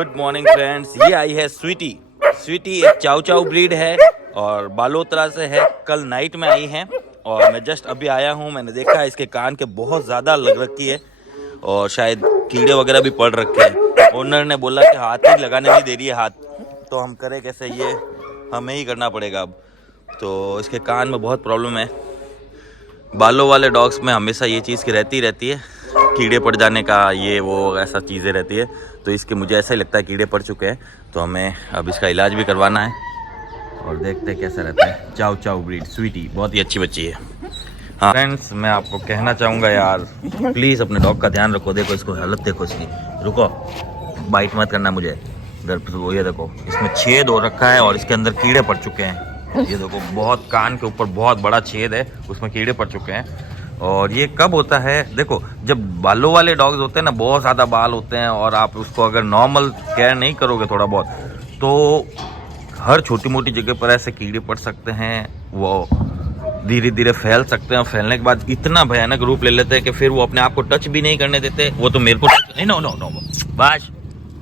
Good morning friends. ये आई है स्वीटी। स्वीटी एक चाउ चाउ ब्रीड है और बालोतरा से है। कल नाइट में आई है और मैं जस्ट अभी आया हूँ। मैंने देखा इसके कान के बहुत ज़्यादा लग रखी है और शायद कीड़े वगैरह भी पड़ रखे हैं। ओनर ने बोला कि हाथ ही लगाने नहीं दे रही है हाथ, तो हम करें कैसे? ये हमें ही करना पड़ेगा अब। तो इसके कान में बहुत प्रॉब्लम है। बालों वाले डॉग्स में हमेशा ये चीज़ की रहती है, कीड़े पड़ जाने का, ये वो ऐसा चीज़ें रहती है। तो इसके मुझे ऐसा ही लगता है कीड़े पड़ चुके हैं, तो हमें अब इसका इलाज भी करवाना है और देखते हैं कैसा रहता है। चाउ चाउ ब्रीड स्वीटी बहुत ही अच्छी बच्ची है। हाँ फ्रेंड्स, मैं आपको कहना चाहूँगा यार, प्लीज़ अपने डॉग का ध्यान रखो। देखो इसको हालत देखो इसकी, रुको, बाइट मत करना मुझे। वो ये देखो, इसमें छेद हो रखा है और इसके अंदर कीड़े पड़ चुके हैं। ये देखो, बहुत कान के ऊपर बहुत बड़ा छेद है, उसमें कीड़े पड़ चुके हैं। और ये कब होता है? देखो, जब बालों वाले डॉग्स होते हैं ना, बहुत ज़्यादा बाल होते हैं और आप उसको अगर नॉर्मल केयर नहीं करोगे थोड़ा बहुत, तो हर छोटी मोटी जगह पर ऐसे कीड़े पड़ सकते हैं। वो धीरे धीरे फैल सकते हैं और फैलने के बाद इतना भयानक रूप ले लेते हैं कि फिर वो अपने आप को टच भी नहीं करने देते। वो तो मेरे को नहीं, नो नो नो बस,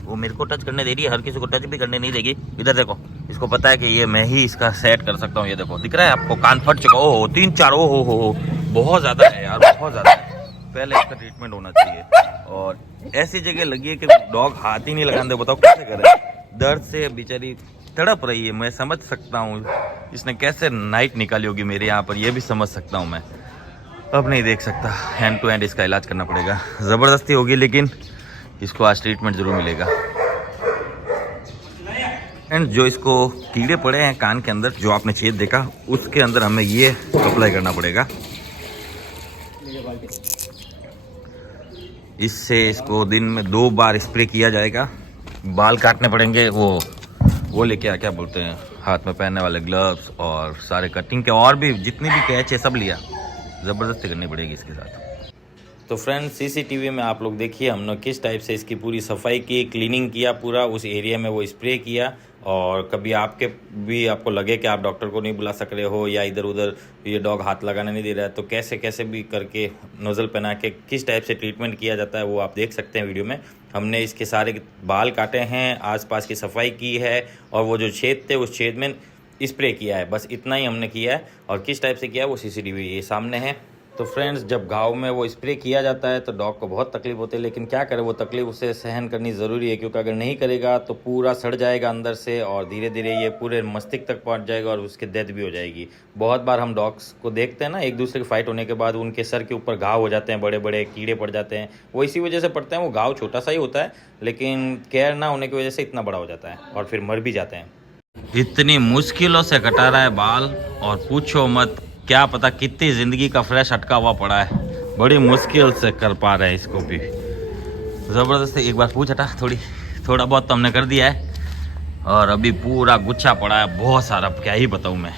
वो मेरे को टच करने दे रही है, हर किसी को टच भी करने नहीं देगी। इधर देखो, इसको पता है कि ये मैं ही इसका सेट कर सकता हूँ। ये देखो, दिख रहा है आपको? कान फट चुका। ओहो, 3-4, ओहो बहुत ज़्यादा है यार, बहुत ज़्यादा है। पहले इसका ट्रीटमेंट होना चाहिए। और ऐसी जगह लगी है कि डॉग हाथ ही नहीं लगाने दे। बताओ कैसे करें? दर्द से बेचारी तड़प रही है, मैं समझ सकता हूँ। इसने कैसे नाइट निकाली होगी मेरे यहाँ पर, ये भी समझ सकता हूँ मैं। अब नहीं देख सकता, हैंड टू हैंड इसका इलाज करना पड़ेगा। ज़बरदस्ती होगी, लेकिन इसको आज ट्रीटमेंट ज़रूर मिलेगा। एंड जो इसको कीड़े पड़े हैं कान के अंदर, जो आपने छेद देखा, उसके अंदर हमें ये अप्लाई करना पड़ेगा। इससे इसको दिन में 2 बार स्प्रे किया जाएगा। बाल काटने पड़ेंगे, वो लेके क्या बोलते हैं, हाथ में पहनने वाले ग्लव्स और सारे कटिंग के और भी जितनी भी कैच है सब लिया। ज़बरदस्ती करनी पड़ेगी इसके साथ। तो फ्रेंड्स, सीसीटीवी में आप लोग देखिए हमने किस टाइप से इसकी पूरी सफाई की, क्लीनिंग किया, पूरा उस एरिया में वो स्प्रे किया। और कभी आपको लगे कि आप डॉक्टर को नहीं बुला सक रहे हो या इधर उधर ये डॉग हाथ लगाने नहीं दे रहा है, तो कैसे कैसे भी करके नोज़ल पहना के किस टाइप से ट्रीटमेंट किया जाता है वो आप देख सकते हैं वीडियो में। हमने इसके सारे बाल काटे हैं, आसपास की सफाई की है और वो जो छेद थे उस छेद में स्प्रे किया है। बस इतना ही हमने किया है। और किस टाइप से किया है वो सीसीटीवी ये सामने है। तो फ्रेंड्स, जब घाव में वो स्प्रे किया जाता है तो डॉग को बहुत तकलीफ होती है, लेकिन क्या करें, वो तकलीफ उसे सहन करनी ज़रूरी है, क्योंकि अगर नहीं करेगा तो पूरा सड़ जाएगा अंदर से और धीरे धीरे ये पूरे मस्तिष्क तक पहुंच जाएगा और उसकी डेथ भी हो जाएगी। बहुत बार हम डॉग्स को देखते हैं ना, एक दूसरे की फाइट होने के बाद उनके सर के ऊपर घाव हो जाते हैं, बड़े बड़े कीड़े पड़ जाते हैं। वो इसी वजह से पड़ते हैं। वो घाव छोटा सा ही होता है, लेकिन केयर ना होने की वजह से इतना बड़ा हो जाता है और फिर मर भी जाते हैं। इतनी मुश्किलों से कटा रहा है बाल और पूछो मत, क्या पता कितनी ज़िंदगी का फ्रेश अटका हुआ पड़ा है। बड़ी मुश्किल से कर पा रहे हैं इसको भी। ज़बरदस्ती एक बार पूछ हटा, थोड़ा बहुत तो हमने कर दिया है और अभी पूरा गुच्छा पड़ा है बहुत सारा, क्या ही बताऊँ मैं।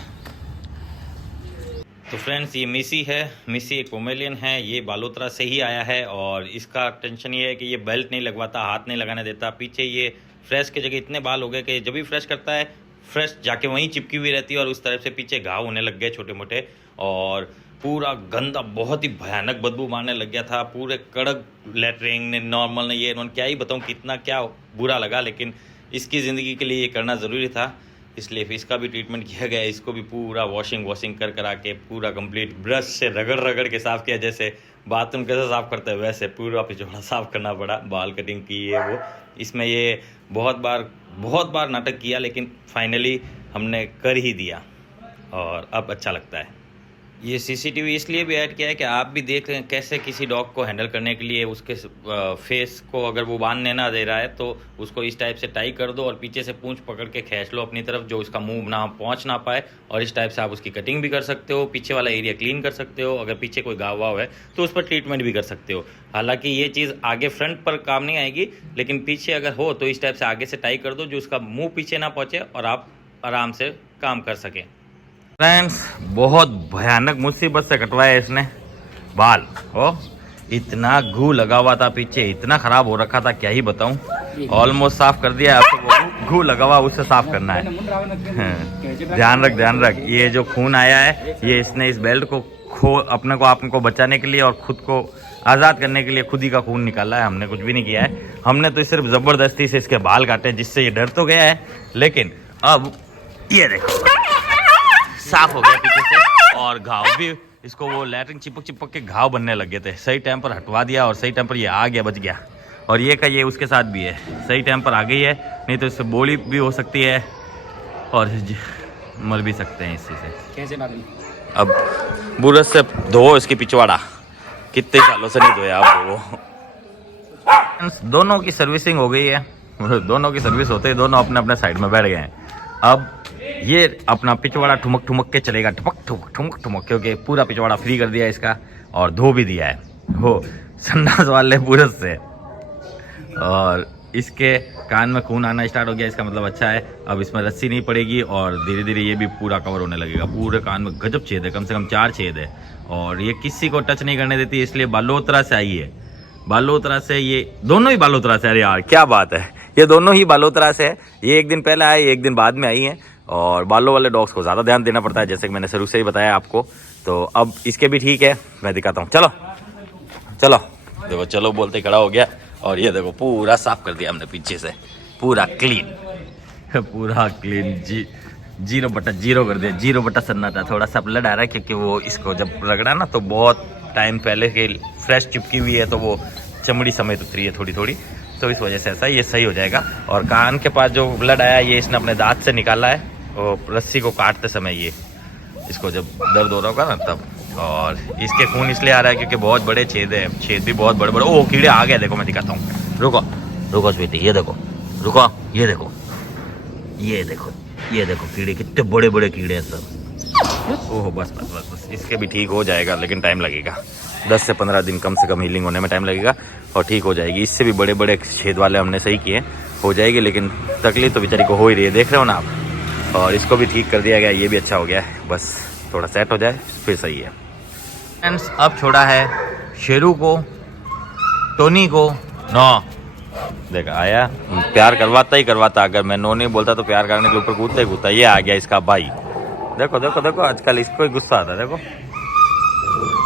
तो फ्रेंड्स, ये मिसी है। मिसी एक पोमेलियन है, ये बालोतरा से ही आया है और इसका टेंशन ये है कि ये बेल्ट नहीं लगवाता, हाथ नहीं लगाने देता। पीछे ये फ्रेश की जगह इतने बाल हो गए कि जब भी फ्रेश करता है, फ्रेश जाके वहीं चिपकी हुई रहती है और उस तरफ से पीछे घाव होने लग गए छोटे मोटे और पूरा गंदा, बहुत ही भयानक बदबू मारने लग गया था। पूरे कड़क लेटरिंग ने, नॉर्मल ने, ये क्या ही बताऊँ कितना क्या बुरा लगा, लेकिन इसकी ज़िंदगी के लिए ये करना ज़रूरी था, इसलिए फिर इसका भी ट्रीटमेंट किया गया। इसको भी पूरा वॉशिंग करा के पूरा कंप्लीट ब्रश से रगड़ के साफ़ किया। जैसे बाथरूम कैसे साफ़ करते हैं वैसे पूरा पिछोड़ा साफ़ करना पड़ा। बाल कटिंग की ये वो, इसमें ये बहुत बार नाटक किया, लेकिन फाइनली हमने कर ही दिया और अब अच्छा लगता है। ये सीसीटीवी इसलिए भी ऐड किया है कि आप भी देख लें कैसे किसी डॉग को हैंडल करने के लिए उसके फेस को अगर वो बांधने ना दे रहा है तो उसको इस टाइप से टाई कर दो और पीछे से पूंछ पकड़ के खींच लो अपनी तरफ, जो उसका मुंह ना पहुंच ना पाए। और इस टाइप से आप उसकी कटिंग भी कर सकते हो, पीछे वाला एरिया क्लीन कर सकते हो। अगर पीछे कोई घाव वाव है तो उस पर ट्रीटमेंट भी कर सकते हो। हालांकि ये चीज़ आगे फ्रंट पर काम नहीं आएगी, लेकिन पीछे अगर हो तो इस टाइप से आगे से टाई कर दो, जो उसका मुँह पीछे ना पहुँचे और आप आराम से काम कर सकें। फ्रेंड्स, बहुत भयानक मुसीबत से कटवाया इसने बाल। ओ इतना घू लगा हुआ था पीछे, इतना ख़राब हो रखा था, क्या ही बताऊं। ऑलमोस्ट साफ़ कर दिया, अब तो वो घू लगा हुआ उससे साफ़ करना है। ध्यान रख, ये जो खून आया है ये इसने इस बेल्ट को आपको बचाने के लिए और ख़ुद को आज़ाद करने के लिए खुद ही का खून निकाला है, हमने कुछ भी नहीं किया है। हमने तो सिर्फ ज़बरदस्ती से इसके बाल काटे, जिससे ये डर तो गया है, लेकिन अब ये देखो साफ हो गया पीछे से, और घाव भी, इसको वो लैट्रिन चिपक चिपक के घाव बनने लग गए थे। सही टाइम पर हटवा दिया और सही टाइम पर ये आ गया, बच गया। और ये का ये उसके साथ भी है, सही टाइम पर आ गई है, नहीं तो इससे बोली भी हो सकती है और मर भी सकते हैं इसी से। कैसे मालूम? अब बुरश से धो इसकी पिछवाड़ा, कितने सालों से नहीं धोया आप वो। दोनों की सर्विसिंग हो गई है, दोनों की सर्विस होते ही दोनों अपने अपने साइड में बैठ गए हैं। अब ये अपना पिछवाड़ा ठुमक ठुमक के चलेगा, ठुमक ठुमक ठुमक ठुमक, क्योंकि पूरा पिछवाड़ा फ्री कर दिया इसका और धो भी दिया है वो संडास वाले बुरश से। और इसके कान में खून आना स्टार्ट हो गया, इसका मतलब अच्छा है। अब इसमें रस्सी नहीं पड़ेगी और धीरे धीरे ये भी पूरा कवर होने लगेगा। पूरे कान में गजब छेद है, कम से कम 4 छेद है, और ये किसी को टच नहीं करने देती, इसलिए बालोतरा से आई है। बालोतरा से, ये दोनों ही बालोतरा से। अरे यार क्या बात है, ये दोनों ही बालोतरा से है। ये एक दिन पहले आई, एक दिन बाद में आई है। और बालों वाले डॉग्स को ज़्यादा ध्यान देना पड़ता है, जैसे कि मैंने शुरू से ही बताया आपको। तो अब इसके भी ठीक है, मैं दिखाता हूँ। चलो चलो, देखो चलो बोलते ही खड़ा हो गया, और ये देखो पूरा साफ कर दिया हमने पीछे से, पूरा क्लीन पूरा क्लीन। 0/0 कर दिया, 0 सन्नाटा। थोड़ा सा ब्लड आ रहा है क्योंकि वो इसको जब रगड़ा ना तो बहुत टाइम पहले के फ्रेश चिपकी हुई है, तो वो चमड़ी समेत उतरी है थोड़ी थोड़ी, तो इस वजह से ऐसा ये सही हो जाएगा। और कान के पास जो ब्लड आया ये इसने अपने दांत से निकाला है, और रस्सी को काटते समय ये इसको जब दर्द हो रहा होगा ना तब। और इसके खून इसलिए आ रहा है क्योंकि बहुत बड़े छेद है, छेद भी बहुत बड़े बड़े। ओ कीड़े आ गए, देखो मैं दिखाता हूँ, रुको रुको स्वीटी, ये देखो, रुको, ये देखो, ये देखो, ये देखो कीड़े, कितने बड़े बड़े कीड़े हैं सब। ओह बस बस बस बस, इसके भी ठीक हो जाएगा, लेकिन टाइम लगेगा। 10 से 15 दिन कम से कम हीलिंग होने में टाइम लगेगा, और ठीक हो जाएगी। इससे भी बड़े बड़े छेद वाले हमने सही किए, हो जाएगी, लेकिन तकलीफ तो बेचारी को हो ही रही है, देख रहे हो ना आप। और इसको भी ठीक कर दिया गया, ये भी अच्छा हो गया है, बस थोड़ा सेट हो जाए फिर सही है। फ्रेंड्स अब छोड़ा है शेरू को, टोनी को। नो देखा आया, प्यार करवाता ही करवाता। अगर मैं नो नहीं बोलता तो प्यार करने के ऊपर कूदता ही कूदता। ये आ गया इसका भाई, देखो देखो देखो, आजकल इसको ही गुस्सा आता है। देखो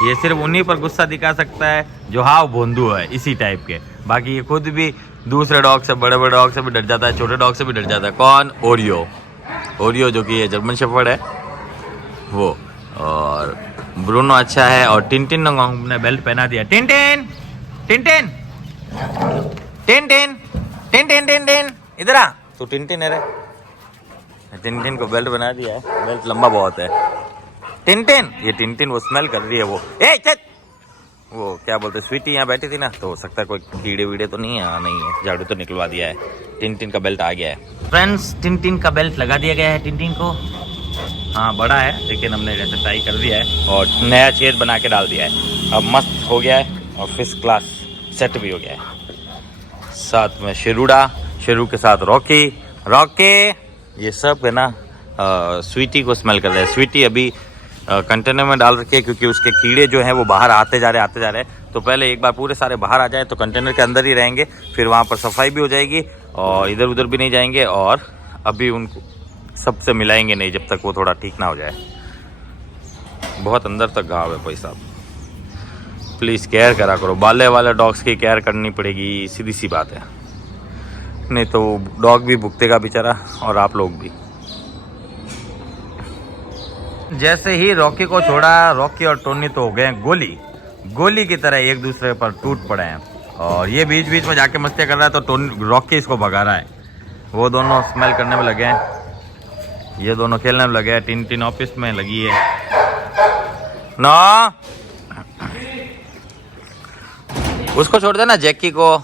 ये सिर्फ उन्हीं पर गुस्सा दिखा सकता है जो हाव भोंदू है, इसी टाइप के। बाकी ये खुद भी दूसरे डॉग से, बड़े बड़े डॉग से भी डर जाता है, छोटे डॉग से भी डर जाता है। कौन? ओरियो। ओरियो जो कि ये जर्मन शेफर्ड है वो। और ब्रूनो अच्छा है, और टिनटिन ने बेल्ट पहना दिया। Tintin Tintin Tintin Tintin Tintin, इधर आ तू। टिनटिन है रे, टिनटिन को बेल्ट बना दिया है, बेल्ट लंबा बहुत है। टिनटिन, ये टिनटिन वो स्मेल कर रही है, वो ए चल, वो क्या बोलते हैं, स्वीटी यहाँ बैठी थी ना, तो हो सकता है कोई कीड़े वीड़े तो नहीं है। हाँ नहीं है, झाड़ू तो निकलवा दिया है। टिनटिन का बेल्ट आ गया है फ्रेंड्स, टिनटिन का बेल्ट लगा दिया गया है टिनटिन को। हाँ बड़ा है, लेकिन हमने जैसे टाई कर दिया है और नया छेद बना के डाल दिया है। अब मस्त हो गया है और फर्स्ट क्लास सेट भी हो गया है। साथ में शेरूडा, शेरू के साथ रॉकी, रॉकी, ये सब है ना स्वीटी को स्मेल कर रहे हैं। स्वीटी अभी कंटेनर में डाल रखी है, क्योंकि उसके कीड़े जो हैं वो बाहर आते जा रहे हैं। तो पहले एक बार पूरे सारे बाहर आ जाए तो कंटेनर के अंदर ही रहेंगे, फिर वहाँ पर सफाई भी हो जाएगी और इधर उधर भी नहीं जाएंगे। और अभी उनको सबसे मिलाएंगे नहीं जब तक वो थोड़ा ठीक ना हो जाए। बहुत अंदर तक घाव है भाई साहब, प्लीज़ केयर करा करो। बाले वाले डॉग्स की केयर करनी पड़ेगी, सीधी सी बात है, नहीं तो डॉग भी भुगतेगा बेचारा और आप लोग भी। जैसे ही रॉकी को छोड़ा, रॉकी और टोनी तो हो गए गोली की तरह एक दूसरे पर टूट पड़े हैं। और ये बीच बीच में जाके मस्ती कर रहा है, तो टोनी रॉकी इसको भगा रहा है। वो दोनों स्मेल करने में लगे हैं, ये दोनों खेलने में लगे हैं। टिनटिन ऑफिस में लगी है ना, उसको छोड़ देना जैकी को।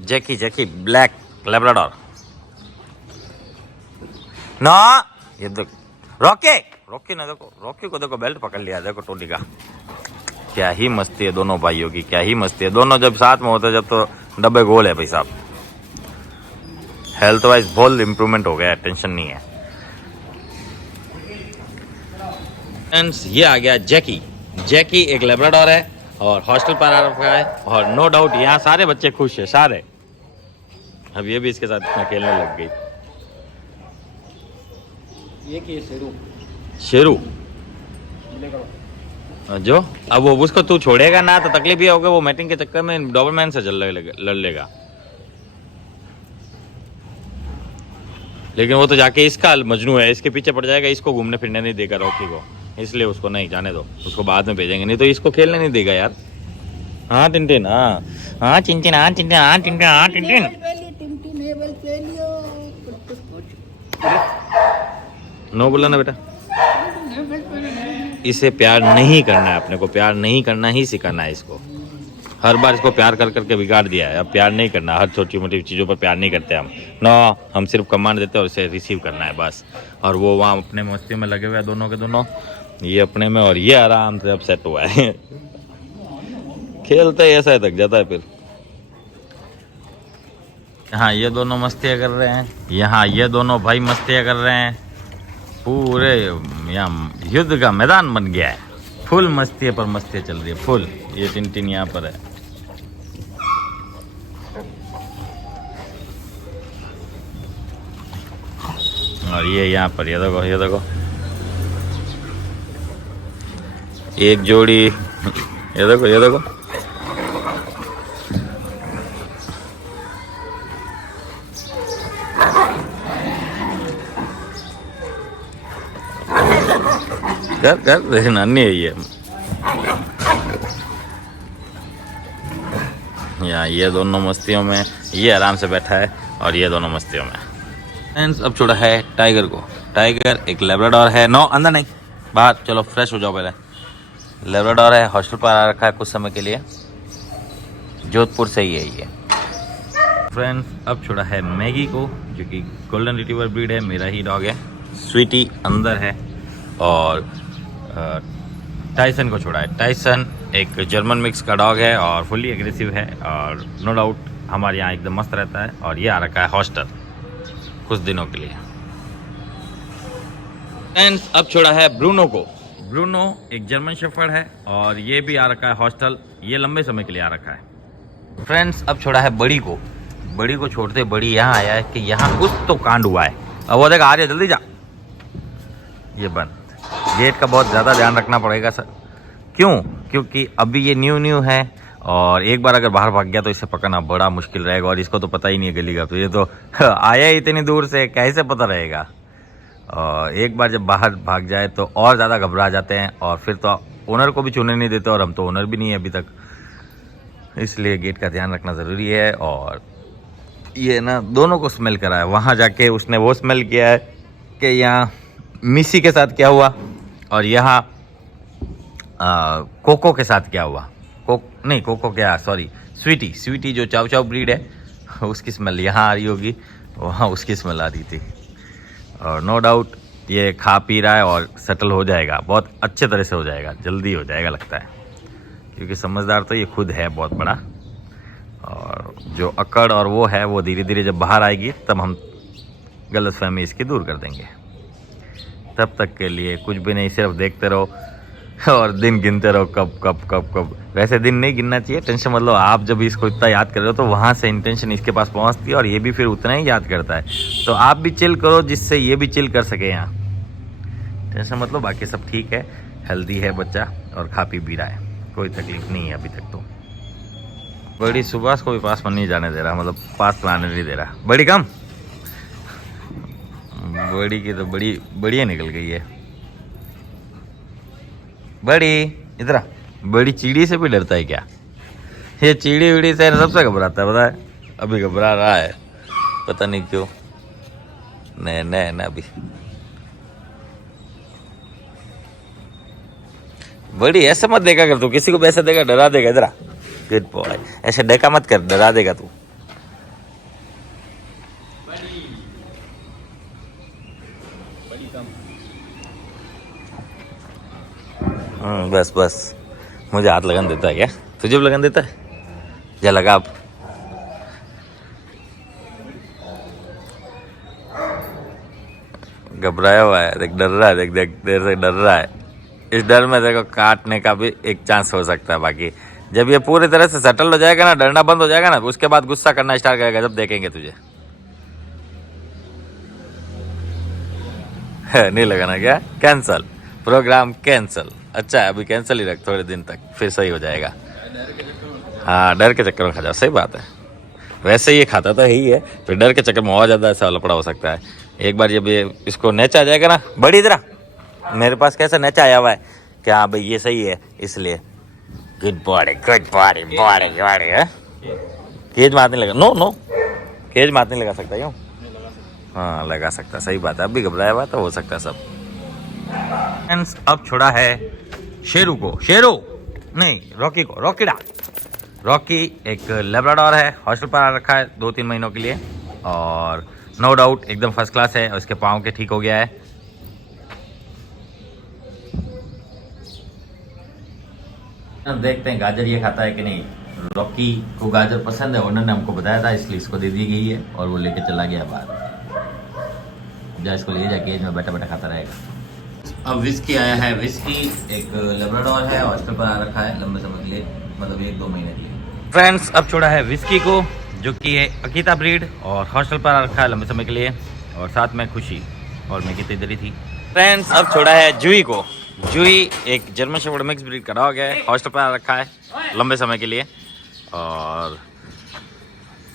जैकी ब्लैक लैब्राडोर ना। ये देखो रॉकी ने, देखो रॉकी को, देखो बेल्ट पकड़ लिया, देखो टोनी का। क्या ही मस्ती है दोनों भाइयों की, क्या ही मस्ती है। दोनों जब साथ में होते जब तो डब्बे गोल है भाई साहब। हेल्थ वाइज बहुत इम्प्रूवमेंट हो गया है, टेंशन नहीं है। फ्रेंड्स ये आ गया जैकी एक लैब्राडोर है और हॉस्टल पर आ रखा है, और नो डाउट यहाँ सारे बच्चे खुश है, सारे। अब ये भी इसके साथ इतना खेलने लग गई। ये की शेरू शेरू जो अब वो उसको तू छोड़ेगा ना तो तकलीफ ये होगा, वो मैटिंग के चक्कर में डॉबरमैन से लड़ लेगा। लेकिन वो तो जाके इसका मजनू है, इसके पीछे पड़ जाएगा, इसको घूमने फिरने नहीं देगा रॉकी को, इसलिए उसको नहीं जाने दो, उसको बाद में भेजेंगे, नहीं तो इसको खेलने नहीं देगा यार। हाँ टिंटिन, हाँ हाँ टिंटिन, हाँ टिंटिन, हाँ टिंटिन, हाँ टिंटिन। नो बोला ना बेटा, इसे प्यार नहीं करना है, अपने को प्यार नहीं करना ही सिखाना है इसको। हर बार इसको प्यार कर करके बिगाड़ दिया है, अब प्यार नहीं करना, हर छोटी मोटी चीज़ों पर प्यार नहीं करते हम। नो, हम सिर्फ कमांड देते हैं और उसे रिसीव करना है बस। और वो वहाँ अपने मस्ती में लगे हुए हैं दोनों के दोनों, ये अपने में और ये आराम से अब सेट हुआ है। खेलते ही ऐसा थक जाता है फिर। हाँ ये दोनों मस्तियाँ कर रहे हैं, यहाँ ये दोनों भाई मस्तियाँ कर रहे हैं, पूरे यहाँ युद्ध का मैदान बन गया है, फुल मस्ती पर मस्ती चल रही है फुल। ये टिंटिन यहाँ पर है, और ये यहाँ पर, ये देखो ये देखो एक जोड़ी, ये देखो ये देखो। कर कर नानी है ये। यहाँ ये दोनों मस्तियों में, ये आराम से बैठा है और ये दोनों मस्तियों में। फ्रेंड्स अब छोड़ा है टाइगर को। टाइगर एक लेब्राडोर है। नो अंदर नहीं, बाहर चलो फ्रेश हो जाओ पहले। लेब्राडोर है, हॉस्टल पर आ रखा है कुछ समय के लिए, जोधपुर से ही है ये। फ्रेंड्स अब छोड़ा है मैगी को, जो कि गोल्डन रिट्रीवर ब्रीड है, मेरा ही डॉग है। स्वीटी अंदर है, और टाइसन को छोड़ा है। टाइसन एक जर्मन मिक्स का डॉग है और फुली एग्रेसिव है, और नो डाउट हमारे यहाँ एकदम मस्त रहता है। और ये आ रखा है हॉस्टल कुछ दिनों के लिए। फ्रेंड्स अब छोड़ा है ब्रूनो को। ब्रूनो एक जर्मन शेफर्ड है और ये भी आ रखा है हॉस्टल, ये लंबे समय के लिए आ रखा है। फ्रेंड्स अब छोड़ा है बड़ी को। बड़ी को छोड़ते बड़ी यहाँ आया है कि यहाँ कुछ तो कांड हुआ है। अब वो देखा, आ रही है, जल्दी जा। ये बंद, गेट का बहुत ज़्यादा ध्यान रखना पड़ेगा सर। क्यों? क्योंकि अभी ये न्यू है, और एक बार अगर बाहर भाग गया तो इसे पकड़ना बड़ा मुश्किल रहेगा, और इसको तो पता ही नहीं है गली का, तो ये तो आया ही इतनी दूर से, कैसे पता रहेगा। और एक बार जब बाहर भाग जाए तो और ज़्यादा घबरा जाते हैं, और फिर तो ओनर को भी छूने नहीं देते, और हम तो ओनर भी नहीं है अभी तक, इसलिए गेट का ध्यान रखना ज़रूरी है। और ये ना दोनों को स्मेल करा है, वहाँ जाके उसने वो स्मेल किया है कि यहाँ मिसी के साथ क्या हुआ, और यहाँ कोको के साथ क्या हुआ। कोको क्या, सॉरी स्वीटी जो चाव चाव ब्रीड है, उसकी स्मेल यहाँ आ रही होगी, वहाँ उसकी स्मेल आ रही थी। और नो डाउट ये खा पी रहा है और सेटल हो जाएगा, बहुत अच्छे तरह से हो जाएगा, जल्दी हो जाएगा लगता है, क्योंकि समझदार तो ये खुद है बहुत बड़ा। और जो अकड़ और वो है, वो धीरे धीरे जब बाहर आएगी तब हम गलतफहमी इसकी दूर कर देंगे। तब तक के लिए कुछ भी नहीं, सिर्फ देखते रहो और दिन गिनते रहो, कब कब कब कब। वैसे दिन नहीं गिनना चाहिए, टेंशन मतलब आप जब इसको इतना याद कर रहे हो तो वहाँ से इंटेंशन इसके पास पहुँचती है, और ये भी फिर उतना ही याद करता है। तो आप भी चिल करो जिससे ये भी चिल कर सके यहाँ। टेंशन मतलब, बाकी सब ठीक है, हेल्दी है बच्चा और खा पी भी रहा है, कोई तकलीफ नहीं है अभी तक। तो बड़ी सुभाष को भी पास में नहीं जाने दे रहा, मतलब पास में आने नहीं दे रहा। बड़ी कम, बड़ी की तो बड़ी बढ़िया निकल गई है। बड़ी इधर आ। बड़ी चीड़ी से भी डरता है क्या? ये चीड़ी वीड़ी से सबसे घबराता है, पता है। अभी घबरा रहा है, पता नहीं क्यों। नहीं ना अभी बड़ी ऐसे मत देखा कर तू, किसी को भी ऐसे देखा डरा देगा। इधर आ, गुड बॉय, ऐसे देखा मत कर, डरा देगा तू। बस बस, मुझे हाथ लगन देता है क्या? तुझे भी लगन देता है? जा लगा अब। घबराया हुआ है, देख डर रहा है, देख देख देर से डर रहा है। इस डर में देखो काटने का भी एक चांस हो सकता है। बाकी जब ये पूरी तरह से सेटल हो जाएगा ना, डरना बंद हो जाएगा ना, उसके बाद गुस्सा करना स्टार्ट करेगा, जब देखेंगे तुझे। नहीं लगाना क्या? Cancel, programme cancel. अच्छा है, अभी कैंसिल ही रख थोड़े दिन तक, फिर सही हो जाएगा। हाँ, डर के चक्कर में खा जाओ, सही बात है। वैसे ये खाता तो यही है, फिर डर के चक्कर में और ज़्यादा ऐसा लफड़ा हो सकता है। एक बार जब ये इसको नेचा आ जाएगा ना, बड़ी तरह मेरे पास कैसा नेचा आया हुआ है कि हाँ भाई ये सही है, इसलिए good morning good morning morning morning है। केज मार नहीं लगा, नो नो, केज मार नहीं लगा सकता क्यों? हाँ लगा सकता, सही बात है। अब भी घबराया हुआ तो हो सकता है सब। फ्रेंड्स अब छोड़ा है शेरू को, शेरू नहीं रॉकी को, रॉकीडा। रॉकी एक लेब्राडोर है, हॉस्टल पर आ रखा है 2-3 महीनों के लिए, और नो डाउट एकदम फर्स्ट क्लास है। उसके पाँव के ठीक हो गया है। अब देखते हैं गाजर ये खाता है कि नहीं। रॉकी को गाजर पसंद है, उन्होंने हमको बताया था, इसलिए इसको दे दी गई है और वो लेके चला गया बाहर। जा इसको ले जा, केज में बैठा बैठा खाता रहेगा। अब विस्की आया है, विस्की एक लेब्राडोर है, हॉस्टल पर आ रखा है लंबे समय के लिए, मतलब 1-2 महीने के लिए। फ्रेंड्स अब छोड़ा है विस्की को, जो कि है अकीता ब्रीड, और हॉस्टल पर आ रखा है लंबे समय के लिए, और साथ में खुशी और मैं कितनी इधर ही थी। फ्रेंड्स अब छोड़ा है जूही को। जूही एक जर्मन शेफर्ड मिक्स ब्रीड का डॉग है, हॉस्टल पर आ रखा है लंबे समय के लिए, और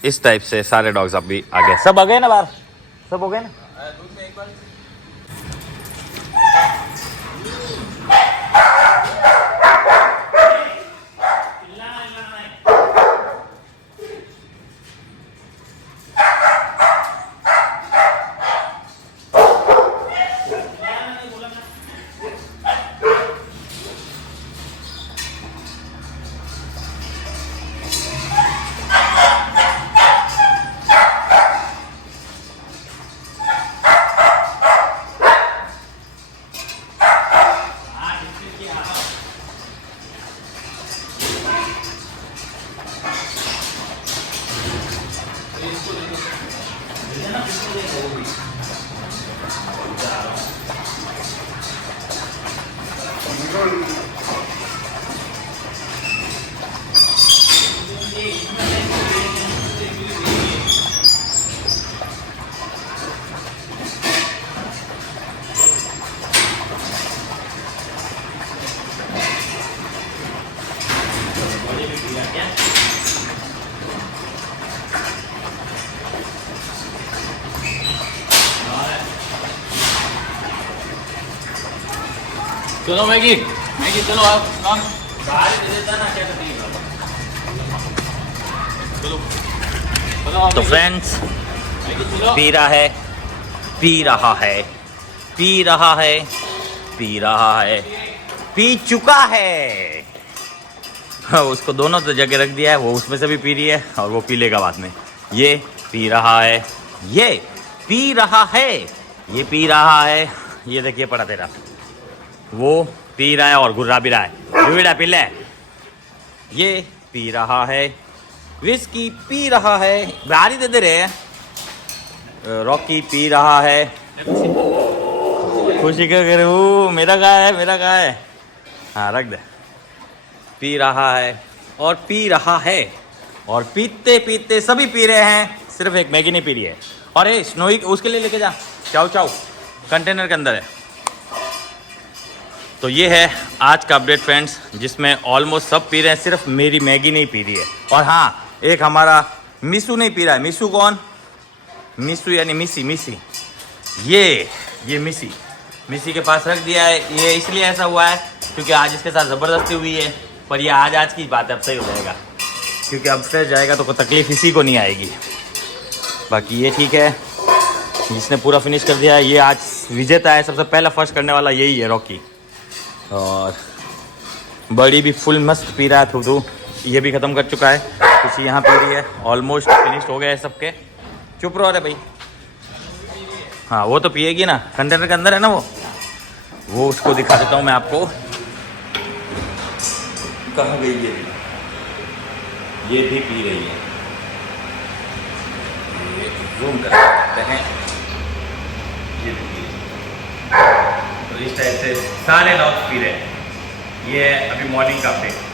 इस टाइप से सारे डॉग्स अब भी आ गए। सब आ गए ना बाहर, सब हो गए ना। चलो मैगी, मैगी चलो आप बाहर दे देता ना, क्या चलो। तो फ्रेंड्स पी रहा है, पी रहा है, पी रहा है, पी रहा है, पी चुका है। हाँ, उसको दोनों जगह रख दिया है, वो उसमें से भी पी रही है और वो पी लेगा बाद में। ये पी रहा है, ये पी रहा है, ये पी रहा है। ये देखिए पड़ा तेरा, वो पी रहा है और गुर्रा भी रहा है। जुबिड़ा पी ले। ये पी रहा है, विस्की पी रहा है, बाहर ही दे दे रहे। रॉकी पी रहा है, खुशी क्या करे वो, मेरा गाय है, मेरा गाय है। हाँ रख दे। पी रहा है और पी रहा है, और पीते पीते सभी पी रहे हैं, सिर्फ एक मैगी नहीं पी रही है। और ये स्नोई उसके लिए लेके जा, चाओ चाओ कंटेनर के अंदर है। तो ये है आज का अपडेट फ्रेंड्स, जिसमें ऑलमोस्ट सब पी रहे हैं, सिर्फ मेरी मैगी नहीं पी रही है। और हाँ, एक हमारा मिसू नहीं पी रहा है। मिसू कौन? मिसू यानी मिसी, मिसी। ये मिसी, मिसी के पास रख दिया है। ये इसलिए ऐसा हुआ है क्योंकि आज इसके साथ ज़बरदस्ती हुई है, पर ये आज की बात है, अब सही हो जाएगा। क्योंकि अब से जाएगा तो कोई तकलीफ इसी को नहीं आएगी। बाकी ये ठीक है, जिसने पूरा फिनिश कर दिया है। ये आज विजेता है, सबसे पहला फर्स्ट करने वाला यही है, रॉकी। और बड़ी भी फुल मस्त पी रहा है, थू ये भी ख़त्म कर चुका है। किसी यहाँ पी रही है, ऑलमोस्ट फिनिश हो गए हैं सबके। चुप रहो रे भाई। हाँ वो तो पिएगी ना, कंटेनर के अंदर है ना वो उसको दिखा देता हूँ मैं आपको। कहाँ गई ये भी पी रही है। ये जूम कर सकते हैं, ये भी पी रही है। तो इस टाइप से सारे डॉग्स पी रहे हैं। ये है अभी मॉर्निंग का अपडेट।